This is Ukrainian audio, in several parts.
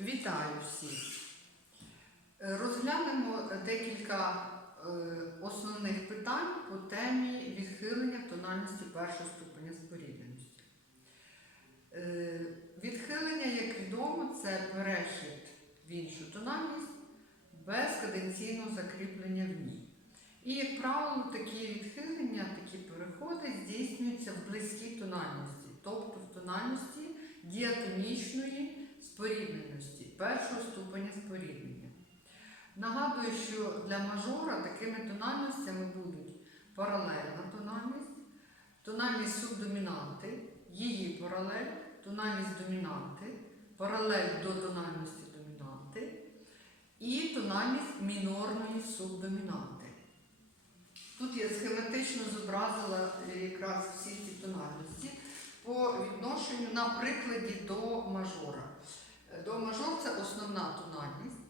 Вітаю всіх! Е, Розглянемо декілька е, основних питань по темі відхилення тональності першого ступеня спорідненості. Е, Відхилення, як відомо, це перехід в іншу тональність без каденційного закріплення в ній. І, як правило, такі відхилення, такі переходи здійснюються в близькій тональності, тобто в тональності діатонічної спорідненості, першого ступеня споріднення. Нагадую, що для мажора такими тональностями будуть паралельна тональність, тональність субдомінанти, її паралель, тональність домінанти, паралель до тональності домінанти і тональність мінорної субдомінанти. Тут я схематично зобразила якраз всі ці тональності по відношенню на прикладі до мажора. До мажор це основна тональність,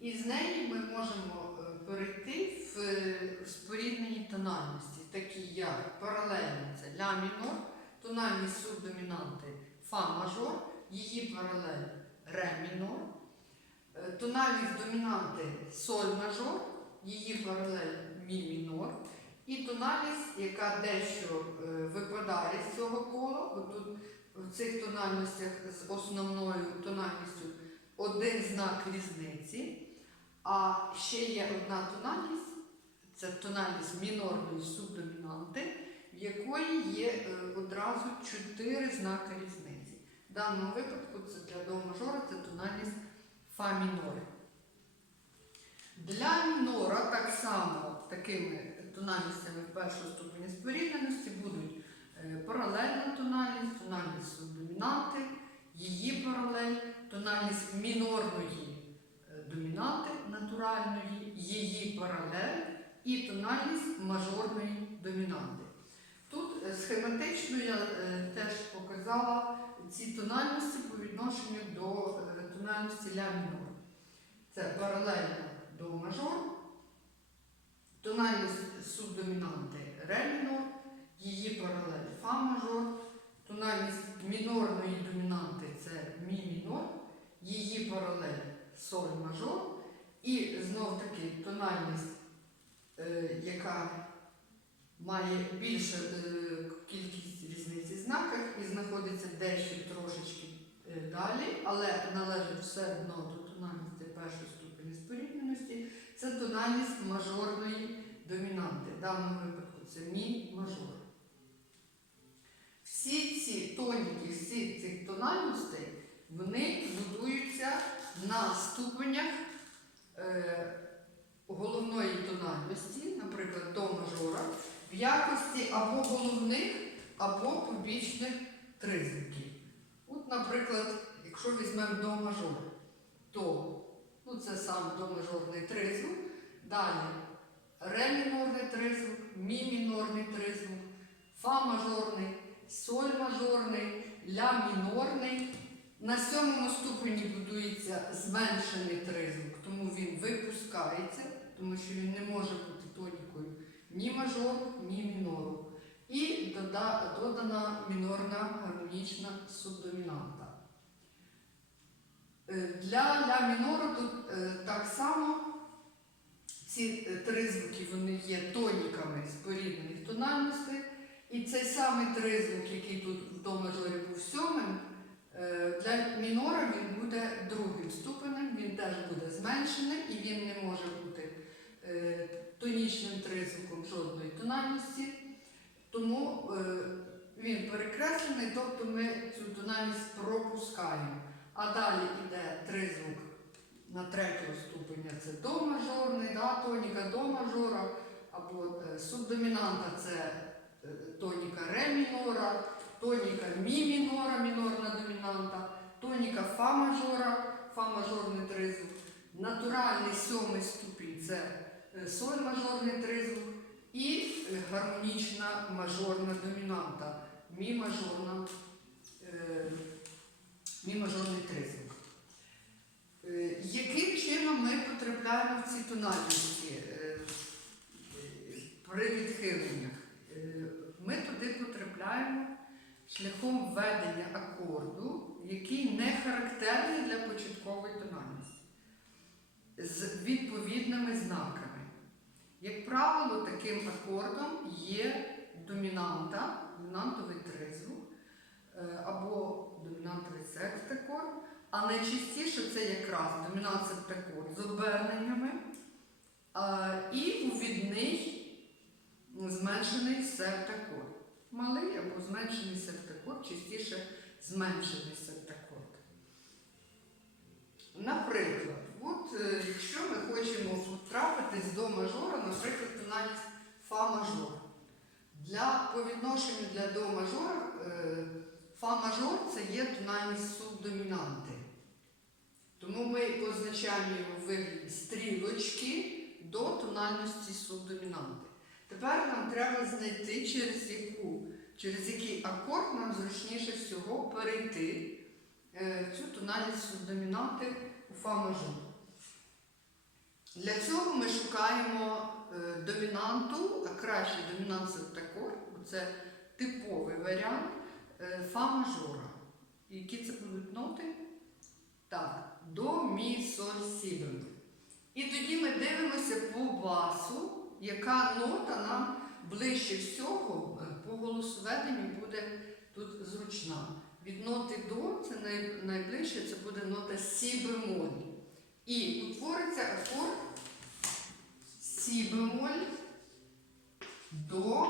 і з неї ми можемо е, перейти в е, споріднені тональності, такі як паралельно це ля мінор, тональність субдомінанти фа мажор, її паралель ре мінор, е, тональність домінанти соль мажор, її паралель мі мінор. І тональність, яка дещо випадає з цього кола, бо в цих тональностях з основною тональністю один знак різниці, а ще є одна тональність, це тональність мінорної субдомінанти, в якої є е, одразу чотири знаки різниці. В даному випадку це для до мажора це тональність фа мінор. Для мінора так само такими тональностями першого ступеня спорідненості будуть паралельна тональність, тональність субдомінанти, її паралель, тональність мінорної е, домінанти натуральної, її паралель і тональність мажорної домінанти. Тут е, схематично я е, теж показала ці тональності по відношенню до е, тональності ля мінор. Це паралельно до мажор, тональність субдомінанти ре мінор, її паралель фа мажор, тональність мінорної домінанти це мі мінор, її паралель соль мажор, і знов таки тональність, е, яка має більшу е, кількість різниць в знаках і знаходиться дещо трошечки е, далі, але належить все одно до тональності першого ступеня спорідненості, це тональність мажорної домінанти. В даному випадку це мі мажор. Всі ці тоніки, всі цих тональностей, вони на ступенях е, головної тональності, наприклад, до мажора, в якості або головних, або побічних тризвуків. От, наприклад, якщо візьмемо до мажор, то ну, це сам до мажорний тризвук, далі ре мінорний тризвук, мі мінорний тризвук, фа мажорний, соль мажорний, ля мінорний. На сьомому ступені будується зменшений тризвук, тому він випускається, тому що він не може бути тонікою ні мажору, ні мінору. І додана мінорна гармонічна субдомінанта. Е, Для ля мінору тут е, так само ці е, тризвуки вони є тоніками споріднених тональностей. І цей самий тризвук, який тут в до мажорі був сьомим, для мінора він буде другим ступенем, він теж буде зменшений і він не може бути е, тонічним тризвуком жодної тональності. Тому е, він перекреслений, тобто ми цю тональність пропускаємо. А далі йде тризвук на третього ступеня це до мажорний, да, тоніка до мажора, або е, субдомінанта це е, тоніка ре мінора, тоніка мі мінора, мінорна домінанта, тоніка фа мажора, фа мажорний тризвук, натуральний сьомий ступінь це е, соль мажорний тризвук і е, гармонічна мажорна домінанта, мі мажорна, е, мі мажорний тризвук. Яким чином ми потрапляємо в ці тональності при відхиленнях? Ми туди потрапляємо шляхом введення акорду, який не характерні для початкової тональності з відповідними знаками. Як правило, таким акордом є домінанта, домінантовий тризвук е, або домінантовий секстакорд, а найчастіше це якраз домінант септакорд з оберненнями е, і увідний зменшений септакорд. Малий або зменшений септакорд, частіше зменшений септакорд. Наприклад, от, е, якщо ми хочемо потрапити до мажора, наприклад, тональність фа мажор. Для, по відношенню для до мажора, е, фа мажор це є тональність субдомінанти. Тому ми позначаємо вигляді стрілочки до тональності субдомінанти. Тепер нам треба знайти, через, яку, через який акорд нам зручніше всього перейти е, цю тональність субдомінанти у фа мажор. Для цього ми шукаємо е, домінанту, а краще домінант септакорд, бо це типовий варіант е, фа мажора. Які це будуть ноти? Так, до, мі, соль, сі бемоль. І тоді ми дивимося по басу, яка нота нам ближче всього е, по голосоведенню буде тут зручна. Від ноти до це найближче це буде нота сі бемоль. І утвориться акорд сі бемоль до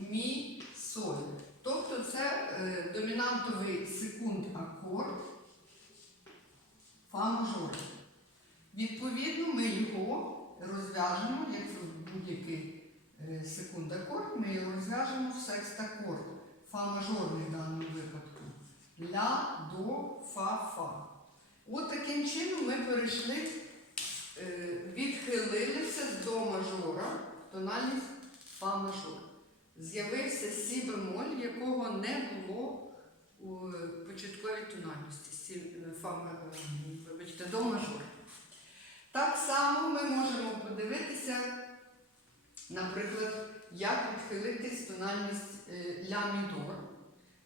мі соль. Тобто це е, домінантовий секунд акорд фа мажор. Відповідно, ми його розв'яжемо, як будь-який е, секунд акорд, ми його розв'яжемо в секстакорд. Фа мажорний в даному випадку. Ля, до, фа, фа. От таким чином ми перейшли, е, відхилилися до мажора тональність фа мажор. З'явився сі бемоль, якого не було у початковій тональності. Сі, е, фа, е, вибачте, до мажор. Так само ми можемо подивитися, наприклад, як відхилитись тональність е, ля мінор.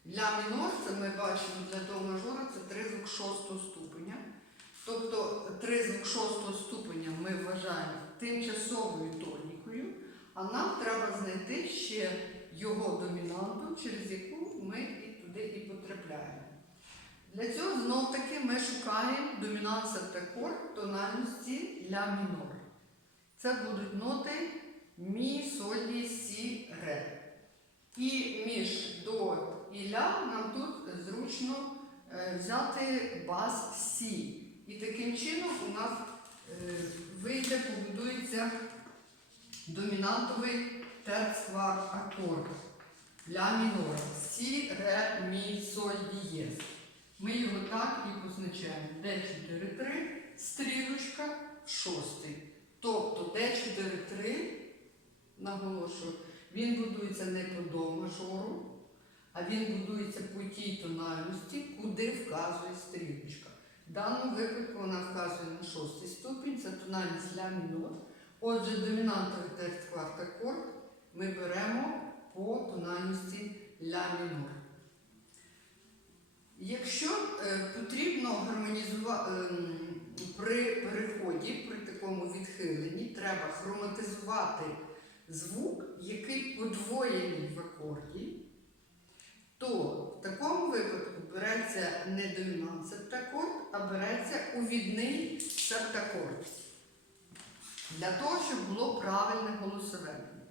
Ля мінор, це ми бачимо для до мажора, це тризвук шостого ступеня. Тобто тризвук шостого ступеня ми вважаємо тимчасовою тонікою, а нам треба знайти ще його домінанту, через яку ми і туди і потрапляємо. Для цього знов таки ми шукаємо домінант септакорд тональності ля мінор. Це будуть ноти мі, соль, ді, сі, ре. І між до і ля нам тут зручно е, взяти бас сі. І таким чином у нас е, вийде, побудується домінантовий терцвар акорд ля мінор. Сі, ре, мі, соль, дієс. Ми його так і позначаємо. Д4-3, стрілочка, шостий. Тобто Д4-3, наголошую, він будується не по до мажору, а він будується по тій тональності, куди вказує стрілочка. В даному випадку вона вказує на шостий ступінь, це тональність ля мінор. Отже, домінантовий терцкварт акорд ми беремо по тональності ля мінор. Якщо е, потрібно гармонізувати при переході, при такому відхиленні, треба хроматизувати звук, який подвоєний в акорді, то в такому випадку береться не домінант септакорд, а береться увідний септакорд. Для того, щоб було правильне голосоведення.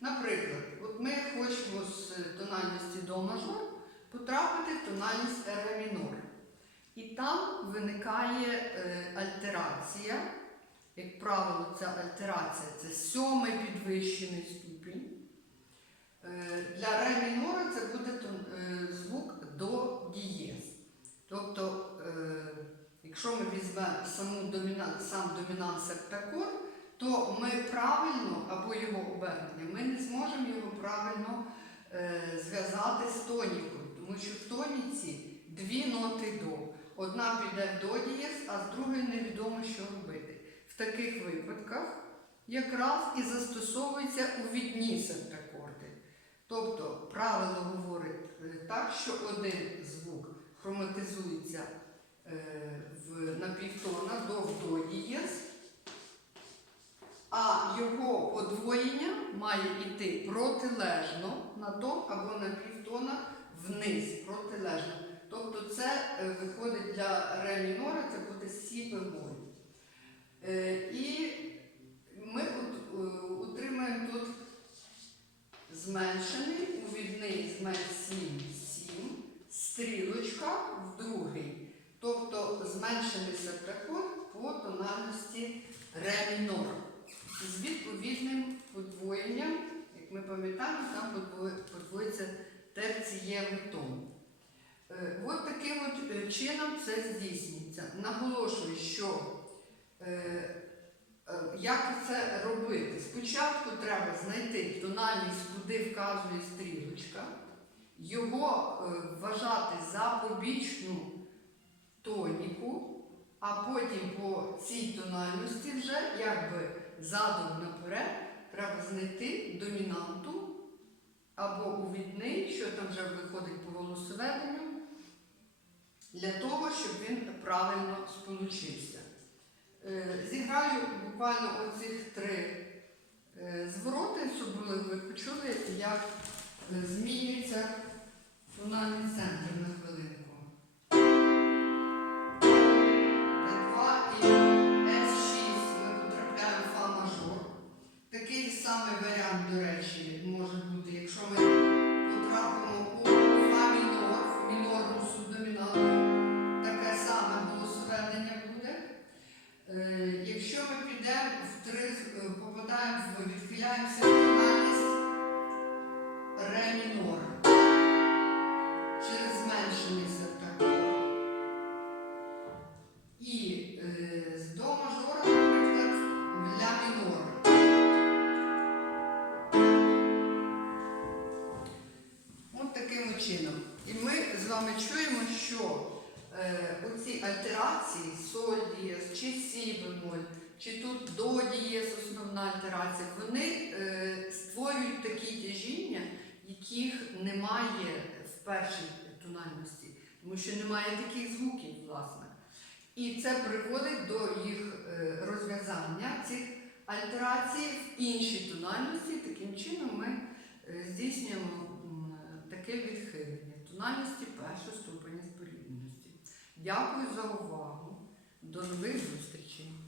Наприклад, от ми хочемо з тональності до мажор потрапити в тональність ре мінор. І там виникає е, альтерація. Як правило, ця альтерація це сьомий підвищений ступінь. Е, для ре мінора це буде е, звук до дієз. Тобто, е, якщо ми візьмемо саму домінант, сам домінант септакорд, то ми правильно, або його обернення, ми не зможемо його правильно е, зв'язати з тонікою, тому що в тоніці дві ноти до. Одна піде до дієс, а з другої невідомо, що робити. В таких випадках якраз і застосовуються увідні септакорди. Тобто правило говорить е, так, що один звук хроматизується е, півтона до до дієс, а його подвоєння має йти протилежно на тон або на півтона вниз, протилежно. Тобто це е, виходить для ре мінора, це буде сі бемоль. Е, І ми е, утримаємо тут зменшений, увідний зменш 7, 7, стрілочка в другий. Тобто зменшений септакон по тональності ре мінор. З відповідним подвоєнням, як ми пам'ятаємо, там подво- подвоїться терцієвий тон. Е, От таким от е, чином це здійснюється. Наголошую, що е, як це робити? Спочатку треба знайти тональність, куди вказує стрілочка, його вважати за побічну тоніку, а потім по цій тональності вже якби задом наперед треба знайти домінанту або увідний, що там вже виходить по голосоведенню, для того, щоб він правильно сполучився. Е, Зіграю буквально оцих три е, звороти, щоб ви почули, як е, змінюється тональний центр на хвилинку. Д2 і С6 ми потрапляємо фа мажор. Такий самий варіант, до речі, І е, з до мажора, наприклад, в ля мінор. От таким чином. І ми з вами чуємо, що е, оці альтерації соль дієс, чи сі бемоль, чи тут до дієс основна альтерація, вони е, створюють такі тяжіння, яких немає в першій тональності, тому що немає таких звуків, власне. І це приводить до їх е, розв'язання цих альтерацій в іншій тональності. Таким чином ми е, здійснюємо таке відхилення тональності першого ступеня спорідненості. Дякую за увагу. До нових зустрічей!